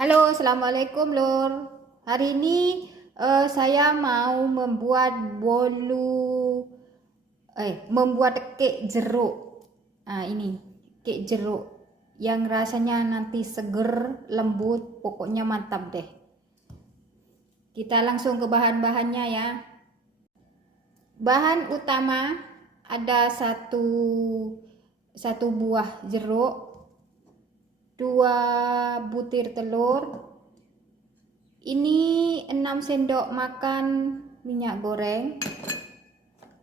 Halo, assalamualaikum Lur. Hari ini saya mau membuat kek jeruk. Nah, ini kek jeruk yang rasanya nanti seger, lembut, pokoknya mantap deh. Kita langsung ke bahan-bahannya ya. Bahan utama ada satu buah jeruk, 2 butir telur, ini 6 sendok makan minyak goreng,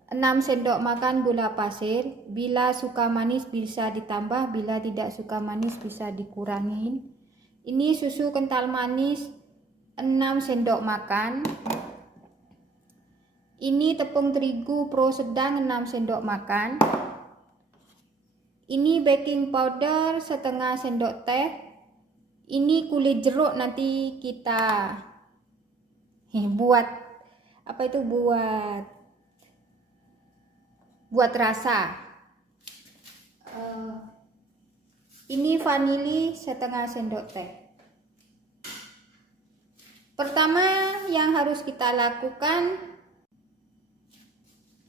6 sendok makan gula pasir. Bila suka manis bisa ditambah, bila tidak suka manis bisa dikurangin. Ini susu kental manis 6 sendok makan. Ini tepung terigu pro sedang 6 sendok makan. Ini baking powder setengah sendok teh. Ini kulit jeruk nanti kita buat buat rasa. Ini vanili setengah sendok teh. Pertama yang harus kita lakukan,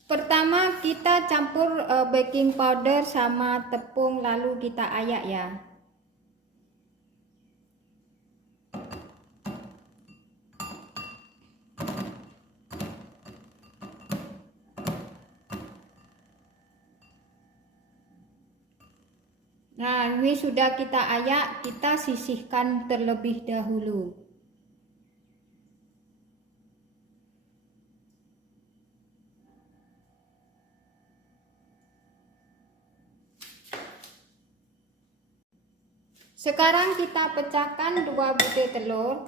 pertama kita campur baking powder sama tepung lalu kita ayak ya. Nah, ini sudah kita ayak, kita sisihkan terlebih dahulu. Sekarang kita pecahkan 2 butir telur.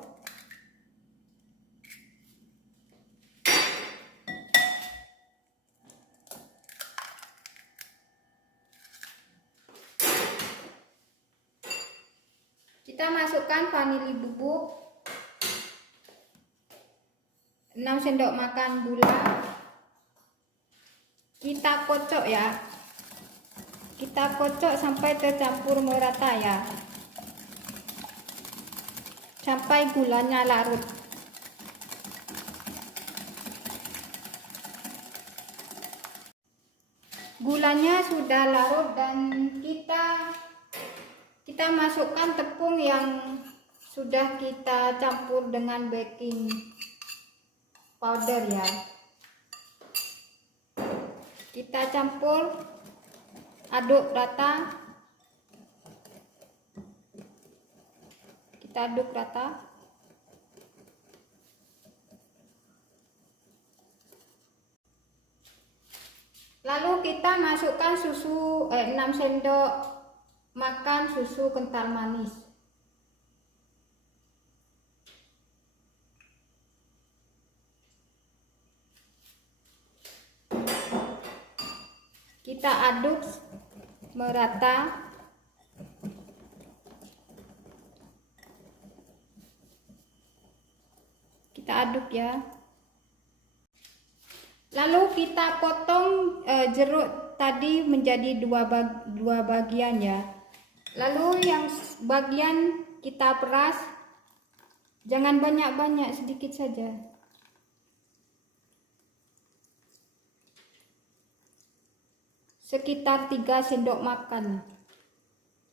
Kita masukkan vanili bubuk, 6 sendok makan gula. Kita kocok ya. Kita kocok sampai tercampur merata ya. Sampai gulanya larut. Gulanya sudah larut dan kita masukkan tepung yang sudah kita campur dengan baking powder ya. Kita campur, aduk rata. Kita aduk rata. Lalu kita masukkan 6 sendok makan susu kental manis. Kita aduk merata. Kita aduk ya. Lalu kita potong jeruk tadi menjadi dua bagian ya. Lalu yang bagian kita peras, jangan banyak-banyak, sedikit saja. Sekitar 3 sendok makan.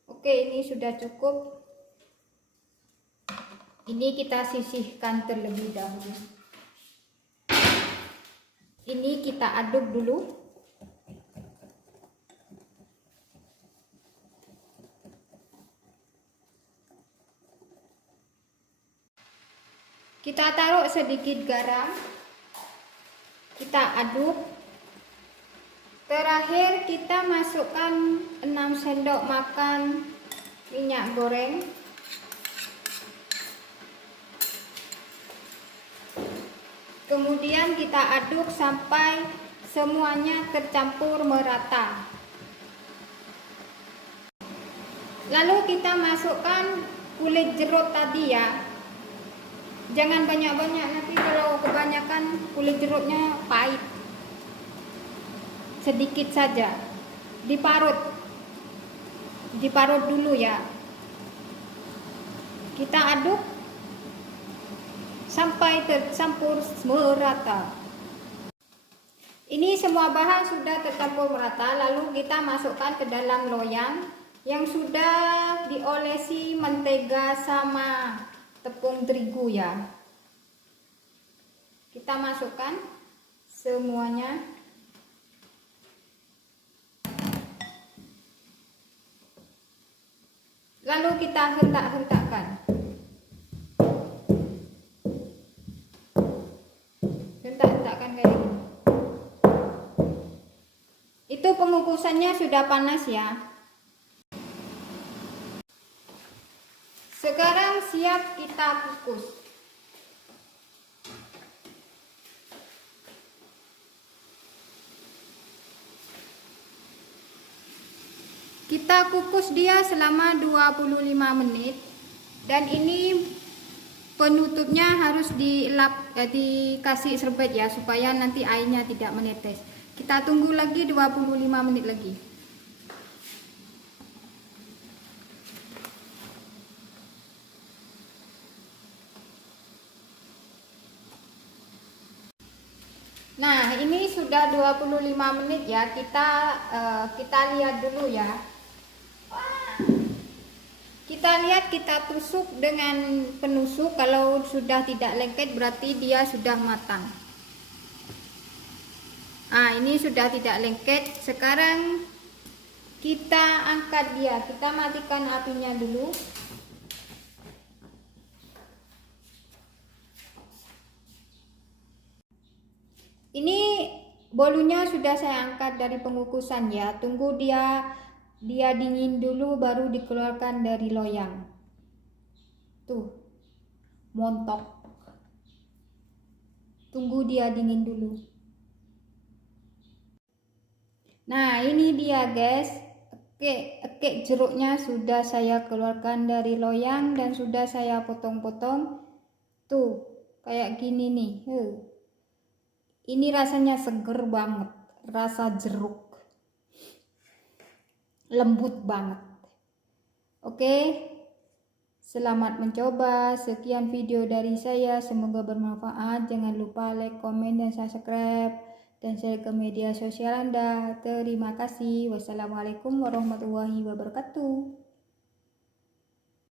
Oke, ini sudah cukup. Ini kita sisihkan terlebih dahulu. Ini kita aduk dulu. Kita taruh sedikit garam. Kita aduk. Terakhir kita masukkan 6 sendok makan minyak goreng. Kemudian kita aduk sampai semuanya tercampur merata. Lalu kita masukkan kulit jeruk tadi ya. Jangan banyak-banyak, nanti kalau kebanyakan kulit jeruknya pahit. Sedikit saja. Diparut dulu ya. Kita aduk sampai tercampur merata. Ini semua bahan sudah tercampur merata, lalu kita masukkan ke dalam loyang yang sudah diolesi mentega sama tepung terigu ya. Kita masukkan semuanya. Lalu kita hentak-hentakkan. Hentak-hentakkan kayak gini. Itu pengukusannya sudah panas ya. Sekarang siap kita kukus. Kita kukus dia selama 25 menit dan ini penutupnya harus dikasih serbet ya supaya nanti airnya tidak menetes. Kita tunggu lagi 25 menit lagi. Nah, ini sudah 25 menit ya. Kita lihat dulu ya. Kita lihat, kita tusuk dengan penusuk. Kalau sudah tidak lengket berarti dia sudah matang. Nah, ini sudah tidak lengket. Sekarang kita angkat dia. Kita matikan apinya dulu. Ini bolunya sudah saya angkat dari pengukusan ya. Tunggu dia dingin dulu baru dikeluarkan dari loyang. Tuh, montok. Tunggu dia dingin dulu. Nah, ini dia guys. Ekek jeruknya sudah saya keluarkan dari loyang dan sudah saya potong-potong. Tuh, kayak gini nih. Ini rasanya seger banget, rasa jeruk. Lembut banget. Oke, selamat mencoba. Sekian video dari saya, semoga bermanfaat. Jangan lupa like, komen, dan subscribe, dan share ke media sosial Anda. Terima kasih. Wassalamualaikum warahmatullahi wabarakatuh.